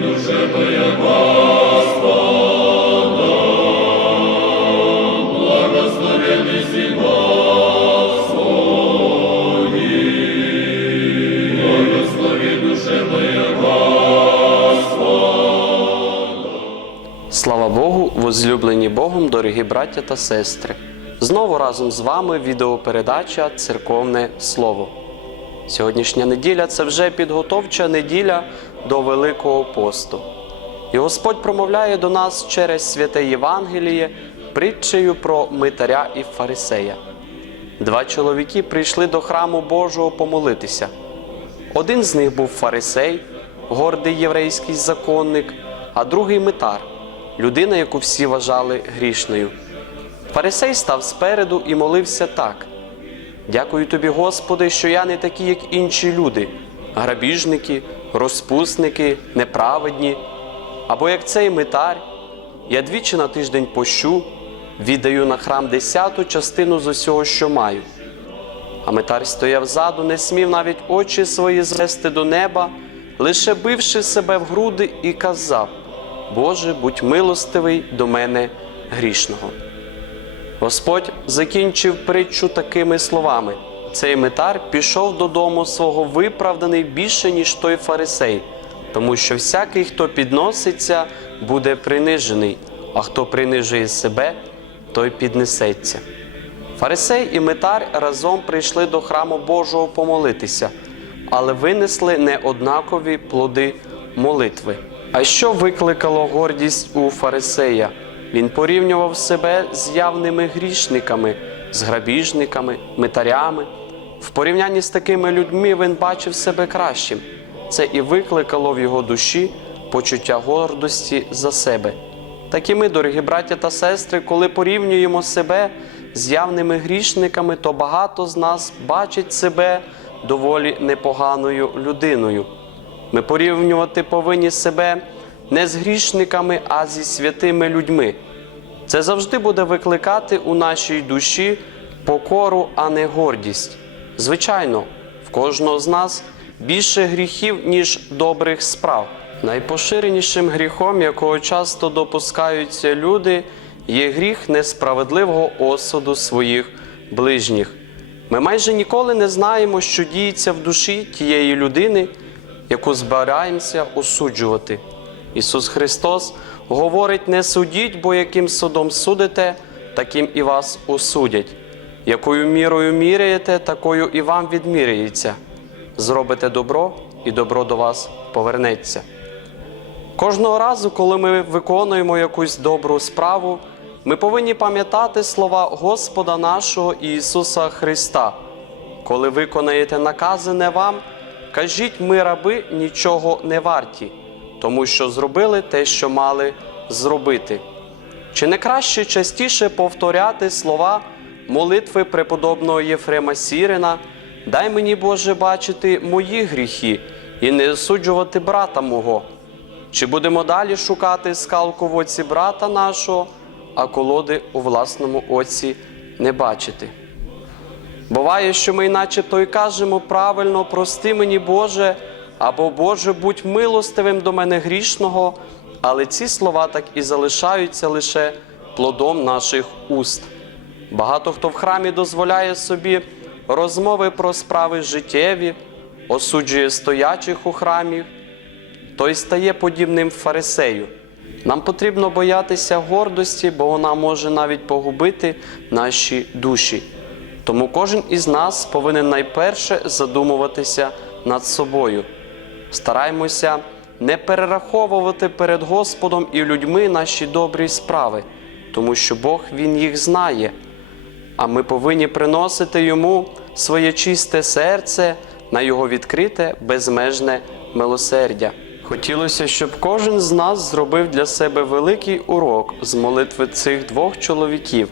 душе моя Господа, благословений сі Господи, благослови душе моя Слава Богу, возлюблені Богом, дорогі браття та сестри. Знову разом з вами відеопередача Церковне Слово. Сьогоднішня неділя це вже підготовча неділя до Великого посту. І Господь промовляє до нас через святе Євангеліє притчею про митаря і фарисея. Два чоловіки прийшли до храму Божого помолитися. Один з них був фарисей, гордий єврейський законник, а другий митар, людина, яку всі вважали грішною. Фарисей став спереду і молився так: Дякую тобі, Господи, що я не такий, як інші люди, грабіжники, розпусники, неправедні. Або як цей митар, я двічі на тиждень пощу, віддаю на храм десяту частину з усього, що маю. А митар стояв ззаду, не смів навіть очі свої звести до неба, лише бивши себе в груди, і казав: Боже, будь милостивий до мене грішного. Господь закінчив притчу такими словами: цей митар пішов додому свого виправданий більше, ніж той фарисей, тому що всякий, хто підноситься, буде принижений, а хто принижує себе, той піднесеться. Фарисей і митар разом прийшли до храму Божого помолитися, але винесли неоднакові плоди молитви. А що викликало гордість у фарисея? Він порівнював себе з явними грішниками, з грабіжниками, митарями. В порівнянні з такими людьми він бачив себе кращим. Це і викликало в його душі почуття гордості за себе. Так і ми, дорогі браття та сестри, коли порівнюємо себе з явними грішниками, то багато з нас бачить себе доволі непоганою людиною. Ми порівнювати повинні себе не з грішниками, а зі святими людьми. Це завжди буде викликати у нашій душі покору, а не гордість. Звичайно, в кожного з нас більше гріхів, ніж добрих справ. Найпоширенішим гріхом, якого часто допускаються люди, є гріх несправедливого осуду своїх ближніх. Ми майже ніколи не знаємо, що діється в душі тієї людини, яку збираємося осуджувати. Ісус Христос говорить: не судіть, бо яким судом судите, таким і вас осудять. Якою мірою міряєте, такою і вам відміряється. Зробите добро, і добро до вас повернеться. Кожного разу, коли ми виконуємо якусь добру справу, ми повинні пам'ятати слова Господа нашого Ісуса Христа. Коли виконаєте наказане вам, кажіть ми, раби, нічого не варті, тому що зробили те, що мали зробити. Чи не краще частіше повторяти слова молитви преподобного Єфрема Сірина, дай мені, Боже, бачити мої гріхи і не осуджувати брата мого? Чи будемо далі шукати скалку в оці брата нашого, а колоди у власному оці не бачити? Буває, що ми начебто й кажемо правильно, прости мені, Боже, або Боже, будь милостивим до мене грішного, але ці слова так і залишаються лише плодом наших уст. Багато хто в храмі дозволяє собі розмови про справи життєві, осуджує стоячих у храмі, той стає подібним фарисею. Нам потрібно боятися гордості, бо вона може навіть погубити наші душі. Тому кожен із нас повинен найперше задумуватися над собою. Стараймося не перераховувати перед Господом і людьми наші добрі справи, тому що Бог Він їх знає. А ми повинні приносити йому своє чисте серце на його відкрите, безмежне милосердя. Хотілося, щоб кожен з нас зробив для себе великий урок з молитви цих двох чоловіків.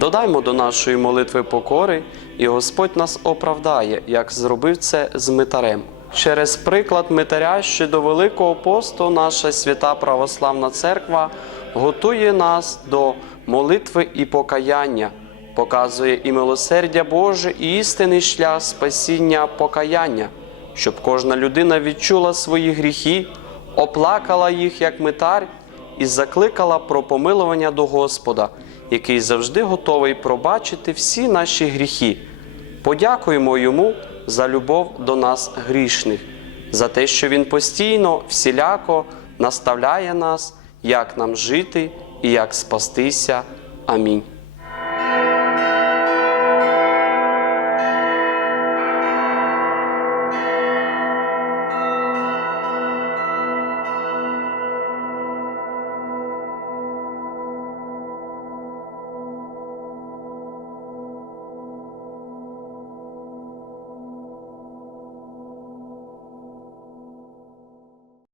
Додаймо до нашої молитви покори, і Господь нас оправдає, як зробив це з митарем. Через приклад митаря ще до Великого посту наша свята православна церква готує нас до молитви і покаяння, показує і милосердя Боже, і істинний шлях спасіння покаяння, щоб кожна людина відчула свої гріхи, оплакала їх як митар і закликала про помилування до Господа, який завжди готовий пробачити всі наші гріхи. Подякуємо йому за любов до нас грішних, за те, що він постійно, всіляко наставляє нас, як нам жити і як спастися. Амінь.